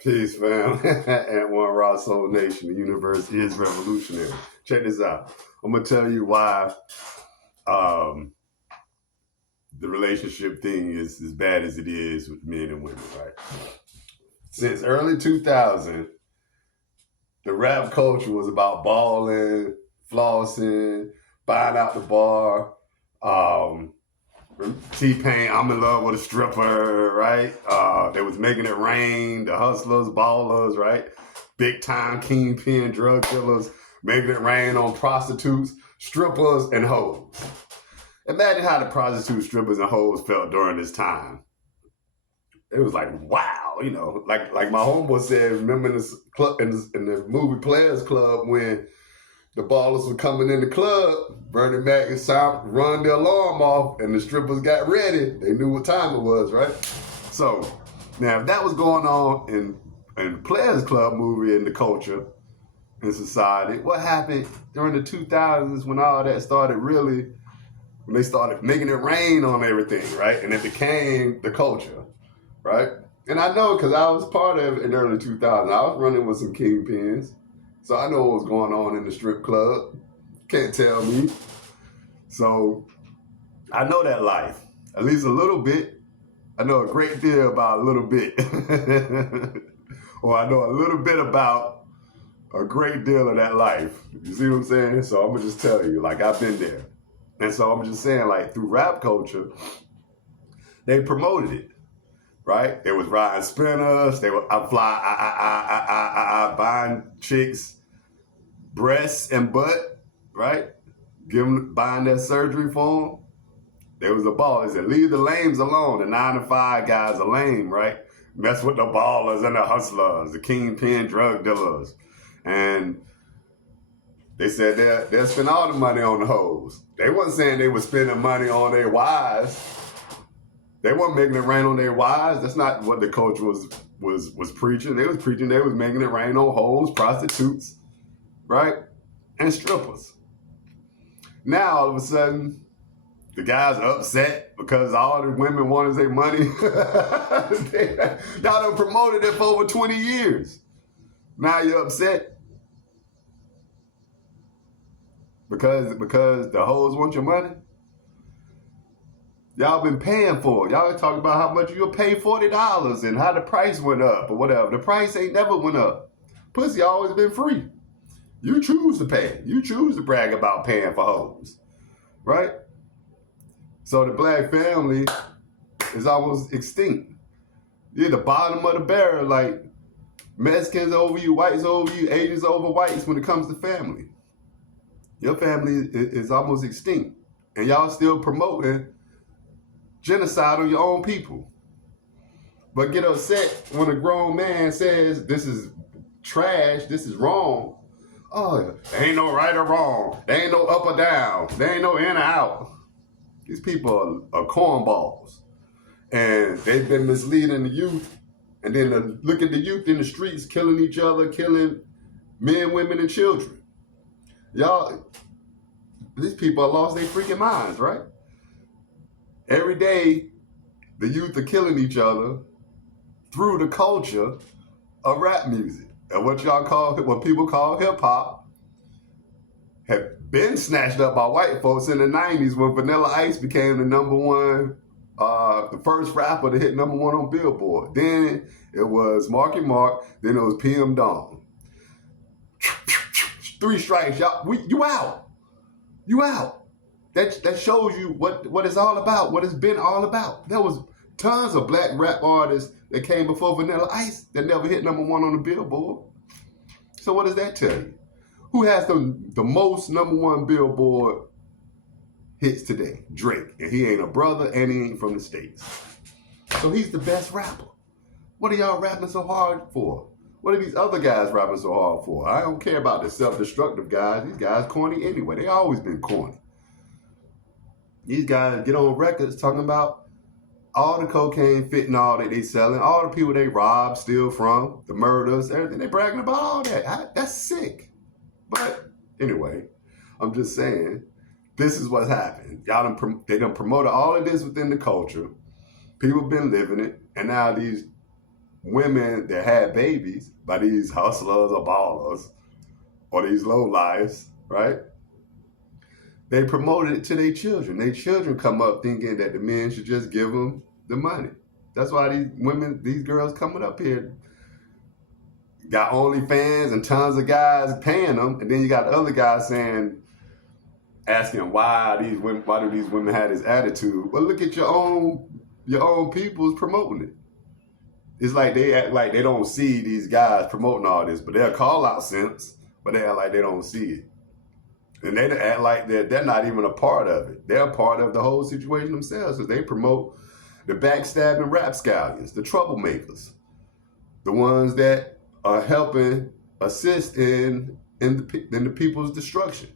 Peace, fam. And one raw soul nation. The universe is revolutionary. Check this out. I'm gonna tell you why um, the relationship thing is as bad as it is with men and women. Right? Since early 2000, the rap culture was about balling, flossing, buying out the bar. T-Pain, I'm in love with a stripper, right? They was making it rain, the hustlers, ballers, right? Big time kingpin drug dealers, making it rain on prostitutes, strippers, and hoes. Imagine how the prostitutes, strippers, and hoes felt during this time. It was like, wow, like my homeboy said, remember in the movie Players Club when the ballers were coming in the club, Bernie Mac and Sam run the alarm off, and the strippers got ready. They knew what time it was, right? So, now if that was going on in Players Club movie in the culture, in society, what happened during the 2000s when all that started really, when they started making it rain on everything, right? And it became the culture, right? And I know because I was part of it in the early 2000s. I was running with some kingpins. So I know what was going on in the strip club. Can't tell me. So I know that life, at least a little bit. I know a great deal about a little bit. Or I know a little bit about a great deal of that life. You see what I'm saying? So I'm going to just tell you, like, I've been there. And so I'm just saying, like, through rap culture, they promoted it. Right? They was riding spinners. They were buying chicks breasts and butt, right? Buying that surgery for them. There was a ball. They said, leave the lames alone. The 9-to-5 guys are lame, right? Mess with the ballers and the hustlers, the kingpin drug dealers. And they said they'll spend all the money on the hoes. They wasn't saying they were spending money on their wives. They weren't making it rain on their wives. That's not what the culture was preaching. They was preaching they was making it rain on hoes, prostitutes, right? And strippers. Now, all of a sudden, the guys are upset because all the women wanted their money. Y'all done promoted it for over 20 years. Now you're upset because the hoes want your money. Y'all been paying for it. Y'all talking about how much you'll pay $40 and how the price went up or whatever. The price ain't never went up. Pussy always been free. You choose to pay. You choose to brag about paying for hoes, right? So the black family is almost extinct. You're the bottom of the barrel, like Mexicans over you, whites over you, Asians over whites when it comes to family. Your family is almost extinct. And y'all still promoting genocide on your own people. But get upset when a grown man says this is trash, this is wrong. Oh, there ain't no right or wrong. There ain't no up or down. There ain't no in or out. These people are cornballs. And they've been misleading the youth. And then look at the youth in the streets killing each other, killing men, women, and children. Y'all, these people have lost their freaking minds, right? Every day, the youth are killing each other through the culture of rap music. And what people call hip hop had been snatched up by white folks in the 90s when Vanilla Ice became the number one, the first rapper to hit number one on Billboard. Then it was Marky Mark, then it was PM Dawn. 3 strikes, y'all, you out. You out. That shows you what it's all about, what it's been all about. There was tons of black rap artists that came before Vanilla Ice that never hit number one on the Billboard. So what does that tell you? Who has the most number one Billboard hits today? Drake. And he ain't a brother and he ain't from the States. So he's the best rapper. What are y'all rapping so hard for? What are these other guys rapping so hard for? I don't care about the self-destructive guys. These guys corny anyway. They always been corny. These guys get on records talking about all the cocaine, fentanyl that they selling, all the people they rob, steal from, the murders, everything. They bragging about all that. That's sick. But anyway, I'm just saying, this is what's happened. They done promoted all of this within the culture. People been living it, and now these women that had babies by these hustlers or ballers or these low lives, right? They promoted it to their children. Their children come up thinking that the men should just give them the money. That's why these women, these girls coming up here got OnlyFans and tons of guys paying them, and then you got other guys asking why do these women have this attitude? Well, look at your own people's promoting it. It's like they act like they don't see these guys promoting all this, but they'll call out simps, but they act like they don't see it. And they act like they're not even a part of it. They're a part of the whole situation themselves because they promote the backstabbing rapscallions, the troublemakers, the ones that are helping assist in the people's destruction.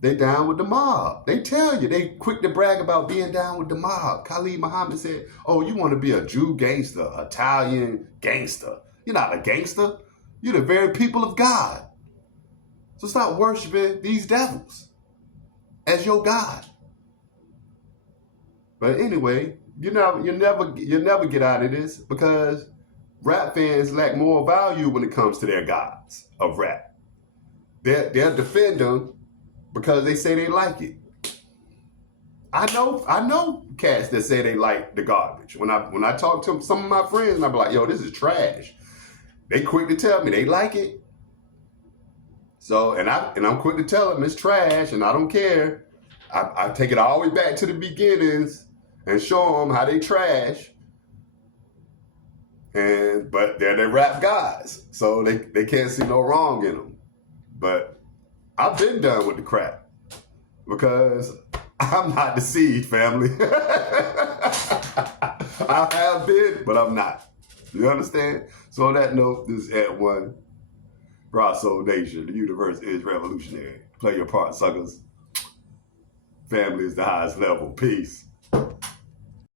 They down with the mob. They tell you, they quick to brag about being down with the mob. Khalid Muhammad said, oh, you want to be a Jew gangster, Italian gangster. You're not a gangster. You're the very people of God. So stop worshiping these devils as your God. But anyway, you never get out of this because rap fans lack more value when it comes to their gods of rap. They'll defend them because they say they like it. I know cats that say they like the garbage. When I talk to some of my friends and I be like, yo, this is trash. They quick to tell me they like it. So, and I'm quick to tell them it's trash and I don't care. I take it all the way back to the beginnings and show them how they trash. But they're the rap guys, so they can't see no wrong in them. But I've been done with the crap because I'm not deceived, family. I have been, but I'm not. You understand? So on that note, this is Ed One. S.O.U.L Nation, the universe is revolutionary. Play your part, suckers. Family is the highest level. Peace.